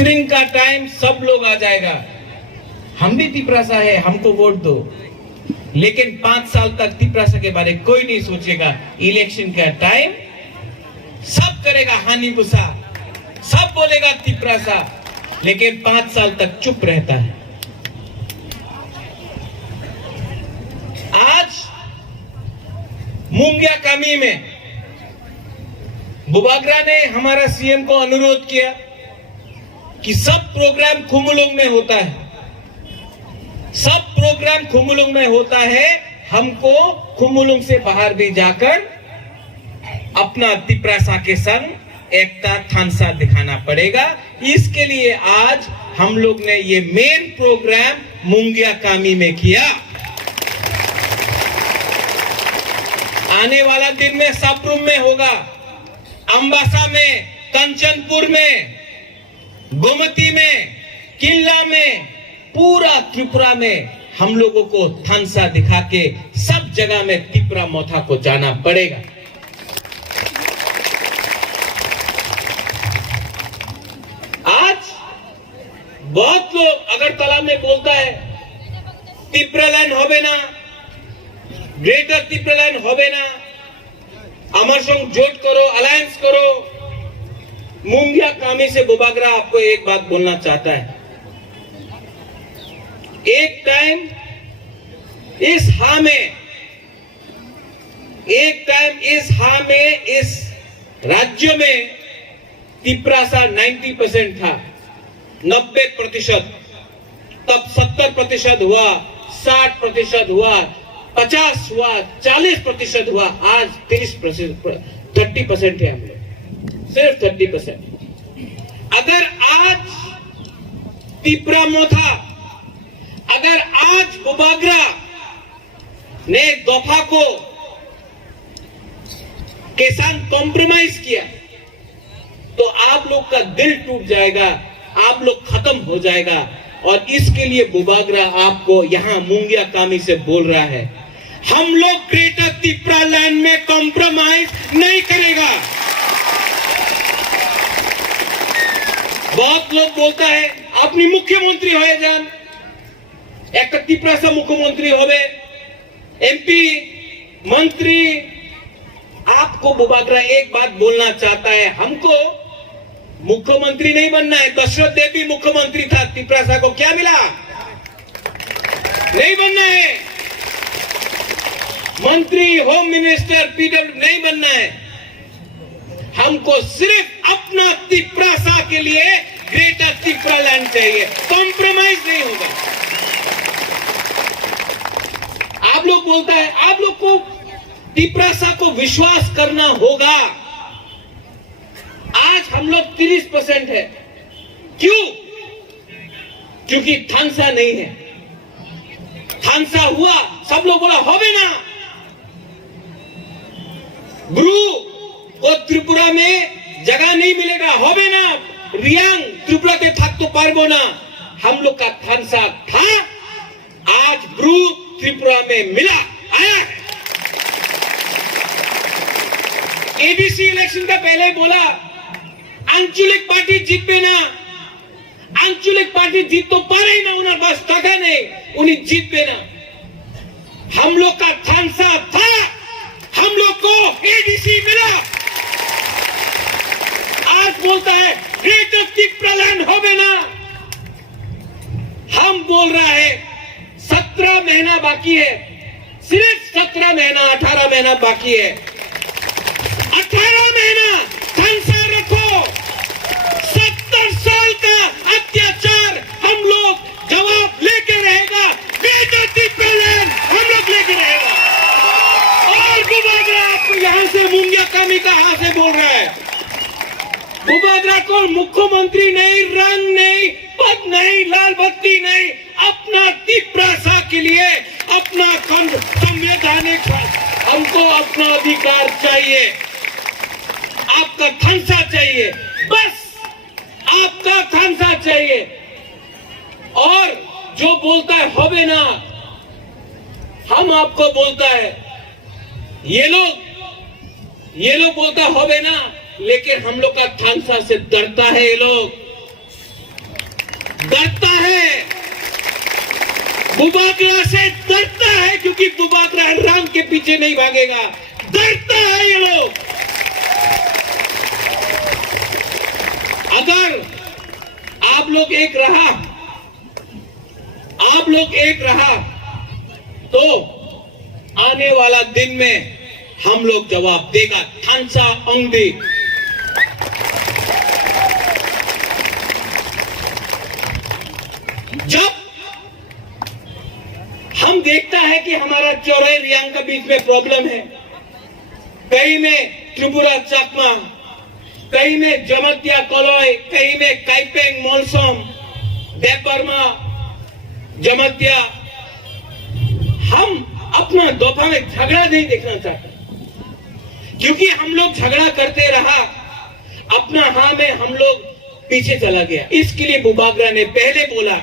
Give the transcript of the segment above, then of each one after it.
स्त्रिंग का टाइम सब लोग आ जाएगा, हम भी तिपरासा है, हमको वोट दो। लेकिन 5 साल तक तिपरासा के बारे में कोई नहीं सोचेगा। इलेक्शन का टाइम सब करेगा हानि गुस्सा, सब बोलेगा तिपरासा, लेकिन 5 साल तक चुप रहता है। आज मुंगिया कामी में बुबागरा ने हमारा सीएम को अनुरोध किया कि सब प्रोग्राम खुमुलुंग में होता है, सब प्रोग्राम खुमुलुंग में होता है, हमको खुमुलुंग से बाहर भी जाकर अपना तिपरासा के संग एकता थानसा दिखाना पड़ेगा। इसके लिए आज हम लोग ने ये मेन प्रोग्राम मुंगिया कामी में किया। आने वाला दिन में सबरूम में होगा, अंबासा में, कंचनपुर में, गोमती में, किल्ला में, पूरा त्रिपुरा में हम लोगों को थानसा दिखा के सब जगह में तिपरा मोथा को जाना पड़ेगा। आज बहुत लोग अगरतला में बोलता है तिपरा लाइन होबे ना, ग्रेटर तिपरा लाइन होबे ना, हमारे संग जोट करो, अलायंस करो। मुंगिया कामी से बुबागरा आपको एक बात बोलना चाहता है। एक टाइम इस राज्य में तिपरासा 90% था, 90%, तब 70% हुआ, 60% हुआ, 50 हुआ, 40% हुआ, आज 30% है हम लोग, सिर्फ 30%। अगर आज तिपरा मोथा, अगर आज बुबागरा ने दफा को के साथ कॉम्प्रोमाइज किया तो आप लोग का दिल टूट जाएगा, आप लोग खत्म हो जाएगा। और इसके लिए बुबागरा आपको यहां मुंगिया कामी से बोल रहा है, हम लोग ग्रेटर तिपरा लैंड में कॉम्प्रोमाइज नहीं करेगा। बहुत लोग बोलता है अपनी मुख्यमंत्री हो जान, एक तिपरासा मुख्यमंत्री होवे, एमपी मंत्री। आपको बुबागरा एक बात बोलना चाहता है, हमको मुख्यमंत्री नहीं बनना है। दशरथ देव भी मुख्यमंत्री था, तिपरासा को क्या मिला? नहीं बनना है। मंत्री, होम मिनिस्टर, पीडब्ल्यू नहीं बनना है। हमको सिर्फ अपना तिपरासा के लिए ग्रेटर तिपरा लैंड चाहिए, कॉम्प्रोमाइज नहीं होगा। आप लोग बोलता है, आप लोग को तिपरासा को विश्वास करना होगा। आज हम लोग 30% है, क्यों? क्योंकि थानसा नहीं है। थानसा हुआ, सब लोग बोला होबे ना, गुरु को त्रिपुरा में जगह नहीं मिलेगा, होबे ना, रियांग त्रिपुरा के थक तो पारबो ना। हम लोग का थानसा था, आज ब्रू त्रिपुरा में मिला, आया है। एडीसी इलेक्शन का पहले बोला आंचलिक पार्टी जीतबे ना, आंचलिक पार्टी जीत तो पारे ही ना, उन्हें बस टका नहीं, उन्हें जीतबे ना। हम लोग का थानसा था, हम लोग को एडीसी मिला। आज बोलता है ग्रेटर तिपरा लैंड होबे ना। हम बोल रहा है 17 महीना बाकी है, सिर्फ 17 महीना, 18 महीना बाकी है। 18 महीना थानसा रखो। 70 साल का अत्याचार हम लोग जवाब लेके रहेगा, ग्रेटर तिपरा लैंड हम लोग लेके रहेगा। और बुबागरा आपको यहां से मुंगिया कामी कहां से बोल रहा है? बुबागरा को मुख्यमंत्री नहीं, रंग नहीं, पद नहीं, लाल बत्ती नहीं, अपना तिपरासा के लिए अपना संवैधानिक, हमको अपना अधिकार चाहिए, आपका थानसा चाहिए, बस आपका थानसा चाहिए। और जो बोलता है होबे ना, हम आपको बोलता है, ये लोग बोलता होबे ना, लेकिन हम लोग का थानसा से डरता है ये लोग। डरता है, बुबागरा से डरता है, क्योंकि बुबागरा राम के पीछे नहीं भागेगा, डरता है ये लोग। अगर आप लोग एक रहा तो आने वाला दिन में हम लोग जवाब देगा। थानसा ओंगडी। जब हम देखता है कि हमारा चौराहे रियांग के बीच में प्रॉब्लम है, कहीं में त्रिपुरा चकमा, कहीं में जमतिया कलोई, कहीं में काइपेंग मोलसोम, देवबर्मा, जमतिया, हम अपना दोपहर में झगड़ा नहीं देखना चाहते, क्योंकि हम लोग झगड़ा करते रहा, अपना हाँ में हम लोग पीछे चला गया। इसके लिए बुबागरा ने पहले बोला,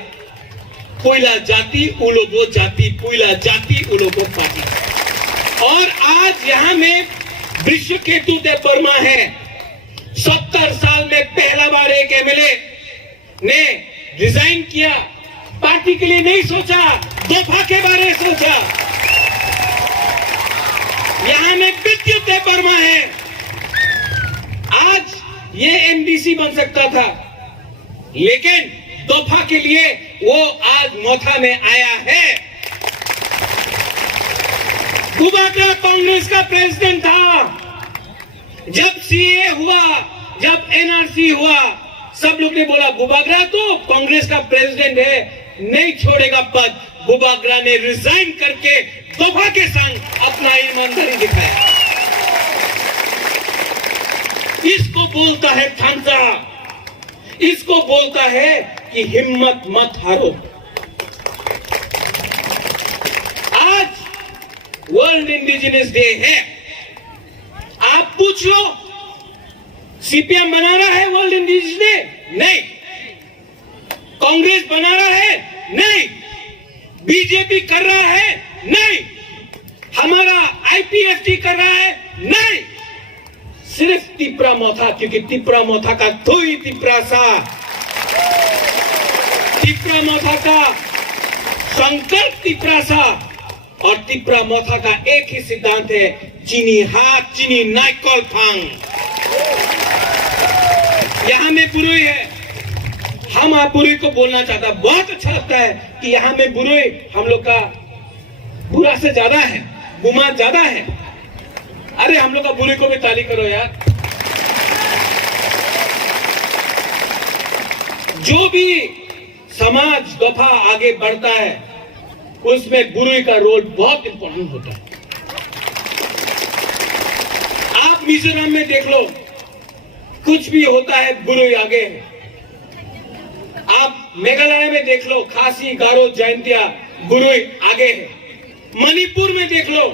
पुइला जाति उलोगो जाति, पुइला जाति उलोगो पार्टी। और आज यहां में विश्वकेतु देवबर्मा है। 70 साल में पहला बार एक एमएलए ने रिजाइन किया, पार्टी के लिए नहीं सोचा, दफा के बारे में सोचा। यहां में विद्युत देवबर्मा है, आज ये एमडीसी बन सकता था, लेकिन दफा के लिए वो आज मोथा में आया है। बुबागरा कांग्रेस का प्रेसिडेंट था। जब सीए हुआ, जब एनआरसी हुआ, सब लोग ने बोला बुबागरा तो कांग्रेस का प्रेसिडेंट है, नहीं छोड़ेगा पद। बुबागरा ने रिजाइन करके दफा के संग अपना ईमानदारी दिखाया। इसको बोलता है थानसा, इसको बोलता है कि हिम्मत मत हारो। आज वर्ल्ड इंडिजिनस डे है। आप पूछ लो, सीपीएम बना रहा है वर्ल्ड इंडिजिनस डे? नहीं। कांग्रेस बना रहा है? नहीं। बीजेपी कर रहा है? नहीं। हमारा आईपीएफटी कर रहा है? नहीं। सिर्फ तिपरा मोथा, क्योंकि तिपरा मोथा का थोई तिपरा सा, तिपरा मोथा का संकल्प तिपरा सा, और तिपरा मोथा का एक ही सिद्धांत है, चीनी हाथ चीनी नाइकल फांग। यहां में बुरुई है, हम आप बुरुई को बोलना चाहता, बहुत अच्छा लगता है कि यहां में बुरुई हम लोग का बुरा से ज्यादा है, गुमा ज्यादा है। अरे हम लोग का बुरुई को भी ताली करो यार। जो भी समाज दफा आगे बढ़ता है, उसमें बुरुई का रोल बहुत इंपॉर्टेंट होता है। आप मिजोरम में देख लो, कुछ भी होता है बुरुई आगे है। आप मेघालय में देख लो, खासी गारो जयंतिया, बुरुई आगे है। मणिपुर में देख लो,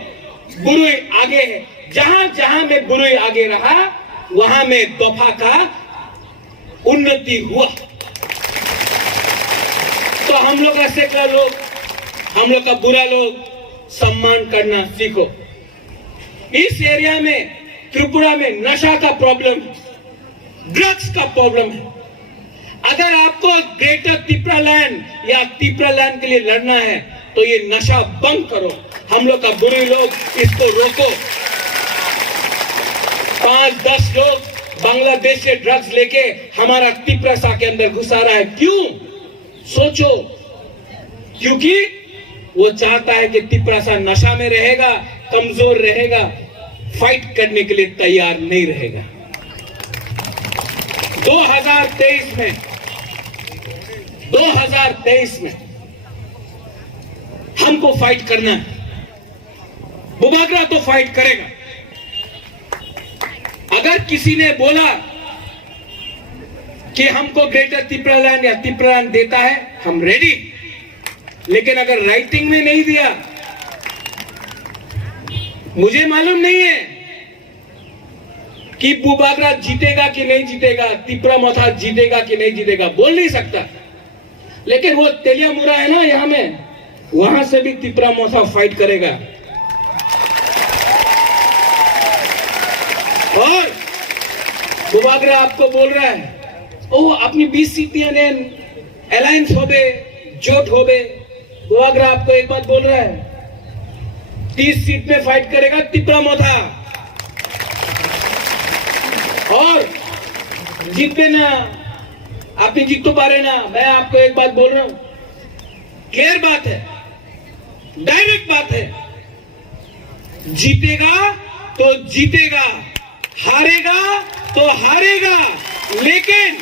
बुरुई आगे है। जहां जहां में बुरुई आगे रहा, वहां में दफा का उन्नति हुआ। तो हम लोग का सेकुलर लोग, हम लोग का बुरा लोग सम्मान करना सीखो। इस एरिया में, त्रिपुरा में नशा का प्रॉब्लम है, ड्रग्स का प्रॉब्लम है। अगर आपको ग्रेटर तिपरा लैंड या तिपरा लैंड के लिए लड़ना है, तो ये नशा बंद करो। हम लोग का बुरे लोग इसको रोको। 5-10 लोग बांग्लादेश से ड्रग्स लेके हमारा तिपरा सा के अंदर घुसा रहा है। क्यों? सोचो, क्योंकि वो चाहता है कि तिपरा सा नशा में रहेगा, कमजोर रहेगा, फाइट करने के लिए तैयार नहीं रहेगा। 2023 में हमको फाइट करना है। बुबागरा तो फाइट करेगा। अगर किसी ने बोला कि हमको ग्रेटर तिपरा लैंड या तिपरा लैंड देता है, हम रेडी। लेकिन अगर राइटिंग में नहीं दिया, मुझे मालूम नहीं है कि बुबागरा जीतेगा कि नहीं जीतेगा, तिपरा मोथा जीतेगा कि नहीं जीतेगा, बोल नहीं सकता। लेकिन वो तेलियामुरा है ना यहां में, वहां से भी तिपरा मोथा फाइट करेगा। और बुबागरा आपको बोल रहा है, ओ अपनी 20 सीटें अलायंस होबे, जोट होबे। गोवाग्रा आपको एक बात बोल रहा है, 30 सीट में फाइट करेगा तिपरा मोथा, और जीतने ना, आप ही जीत तो पा रहे ना। मैं आपको एक बात बोल रहा हूं, क्लियर बात है, डायरेक्ट बात है, जीतेगा तो जीतेगा, हारेगा तो हारेगा। लेकिन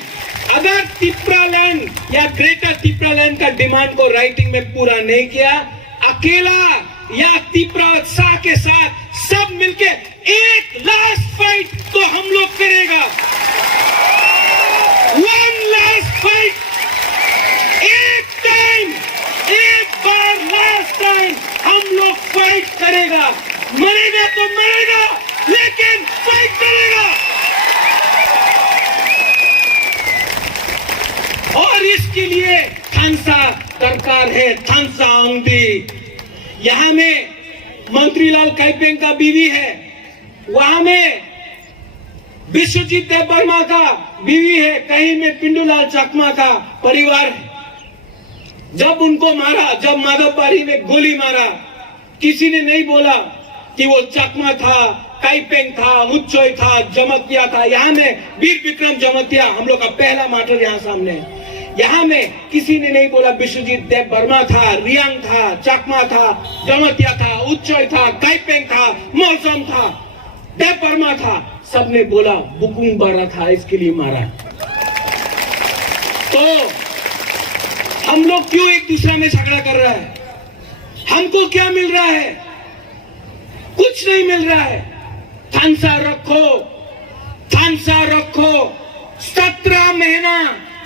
अगर तिपरालैंड या ग्रेटर तिपरालैंड का डिमांड को राइटिंग में पूरा नहीं किया, अकेला या तिपरा सा के साथ सब मिलके एक लास्ट फाइट तो हम लोग करेगा, वन लास्ट फाइट, एक टाइम, एक बार लास्ट टाइम हम लोग फाइट करेगा। मरेगा तो मरेगा, लेकिन फाइट करेगा। और इसके लिए थानसा दरकार है, थानसा आंधी। यहां में मंत्रीलाल काइपेंग का बीवी है, वहां में विश्वजीत देव वर्मा का बीवी है, कहीं में पिंडूलाल चकमा का परिवार है। जब उनको मारा, जब माधवबाड़ी में गोली मारा, किसी ने नहीं बोला कि वो चकमा था, काइपेंग था, उच्चोय था, जमतिया था। यहाँ में वीर विक्रम जमतिया हम लोग का पहला मार्टर यहाँ सामने है। यहाँ में किसी ने नहीं बोला विश्वजीत देव वर्मा था, रियांग था, चकमा था, जमतिया था, उच्चोय था, काइपेंग था, मौसम था, देव वर्मा था। सबने बोला बुकुंग बारा था, इसके लिए मारा। तो हम लोग क्यों एक दूसरे में झगड़ा कर रहा है? हमको क्या मिल रहा है? कुछ नहीं मिल रहा है। थानसा रखो, थानसा रखो। 17 महीना,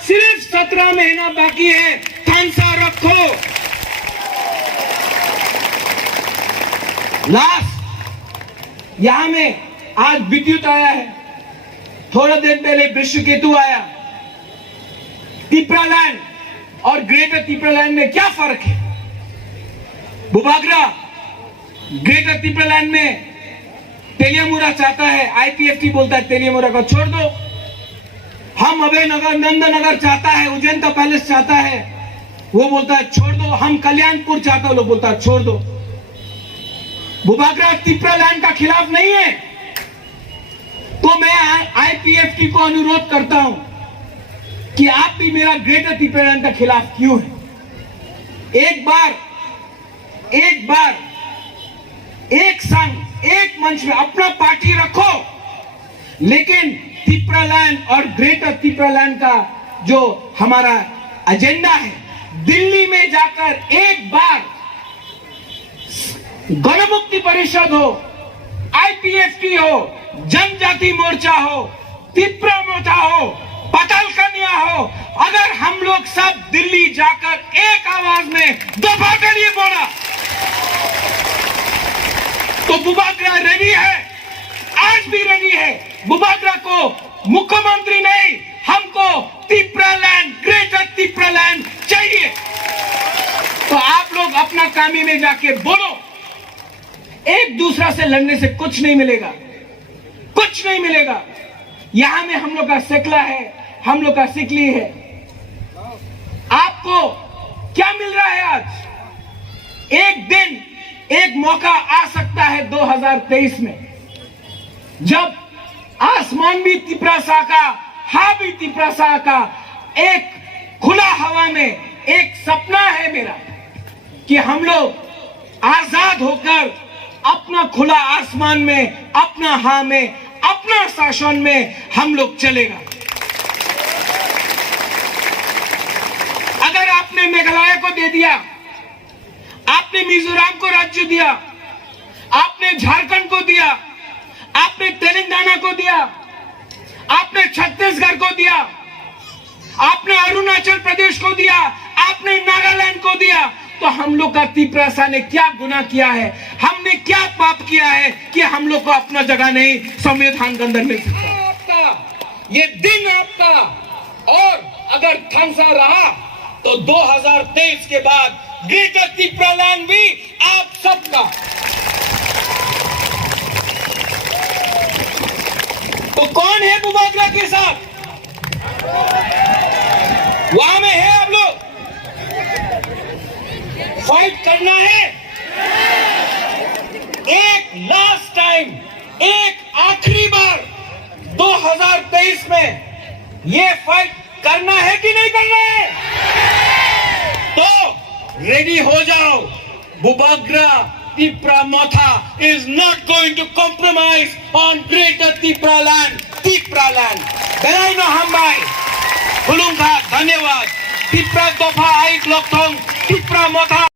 सिर्फ 17 महीना बाकी है, थानसा रखो। लास्ट यहां में आज विद्युत आया है, थोड़ा देर पहले विश्वकेतु आया। तिपरालैंड और ग्रेटर तिपरालैंड में क्या फर्क है? बुबागरा ग्रेटर तिपरालैंड में तेलियामुरा चाहता है, आईपीएफटी बोलता है तेलियामुरा को छोड़ दो। हम अभय नगर, नंदनगर चाहता है, उज्जैन पैलेस चाहता है, वो बोलता है छोड़ दो। हम कल्याणपुर चाहता है, वो बोलता है छोड़ दो। बुबागरा तिपरालैंड का खिलाफ नहीं है। तो मैं आईपीएफटी को अनुरोध करता हूं कि आप भी मेरा ग्रेटर तिपरालैंड का खिलाफ क्यों है? एक बार एक संघ, एक मंच में अपना पार्टी रखो, लेकिन तिपरालैंड और ग्रेटर तिपरालैंड का जो हमारा एजेंडा है, दिल्ली में जाकर एक बार गणमुक्ति परिषद हो, आईपीएफटी हो, जनजाति मोर्चा हो, तिपरा मोर्चा हो, पताल कन्या हो, अगर हम लोग सब दिल्ली जाकर एक आवाज में दफा करिए बोला, तो बुबागरा रेडी है, आज भी रेडी है। बुबागरा को मुख्यमंत्री नहीं, हमको तिपरालैंड, ग्रेटर तिपरालैंड चाहिए। तो आप लोग अपना कामी में जाके बोलो। एक दूसरा से लड़ने से कुछ नहीं मिलेगा, कुछ नहीं मिलेगा। यहां में हम लोग का सेकला है, हम लोग का सिकली है। आपको क्या मिल रहा है आज? एक दिन, एक मौका आ सकता है 2023 में, जब आसमान भी तिपरासा का, हा भी तिपरासा का, एक खुला हवा में एक सपना है मेरा कि हम लोग आजाद होकर अपना खुला आसमान में, अपना हा में, अपना शासन में हम लोग चलेगा। अगर आपने मेघालय को दे दिया, आपने मिजोरम को राज्य दिया, आपने झारखंड को दिया, आपने तेलंगाना को दिया, आपने छत्तीसगढ़ को दिया, आपने अरुणाचल प्रदेश को दिया, आपने नागालैंड को दिया, तो हम लोग का तिपरासा ने क्या गुनाह किया है? हमने क्या पाप किया है कि हम लोग को अपना जगह नहीं संविधान के अंदर मिल सकता? आपका ये दिन आपका, और अगर थानसा रहा तो 2023 के बाद ग्रेटर तिपरालैंड भी आप सबका। तो कौन है बुबागरा के साथ? वहां में है आप लोग, करना है? एक लास्ट टाइम, एक आखिरी बार 2023 में ये फाइट करना है कि नहीं करना है? तो रेडी हो जाओ. Bubagra Tipra Motha is not going to compromise on Greater Tipra land. Tipra land. Berai no hambai. Hulungha, धन्यवाद. Tipra Dofa Aik Lokthong. Tipra Motha.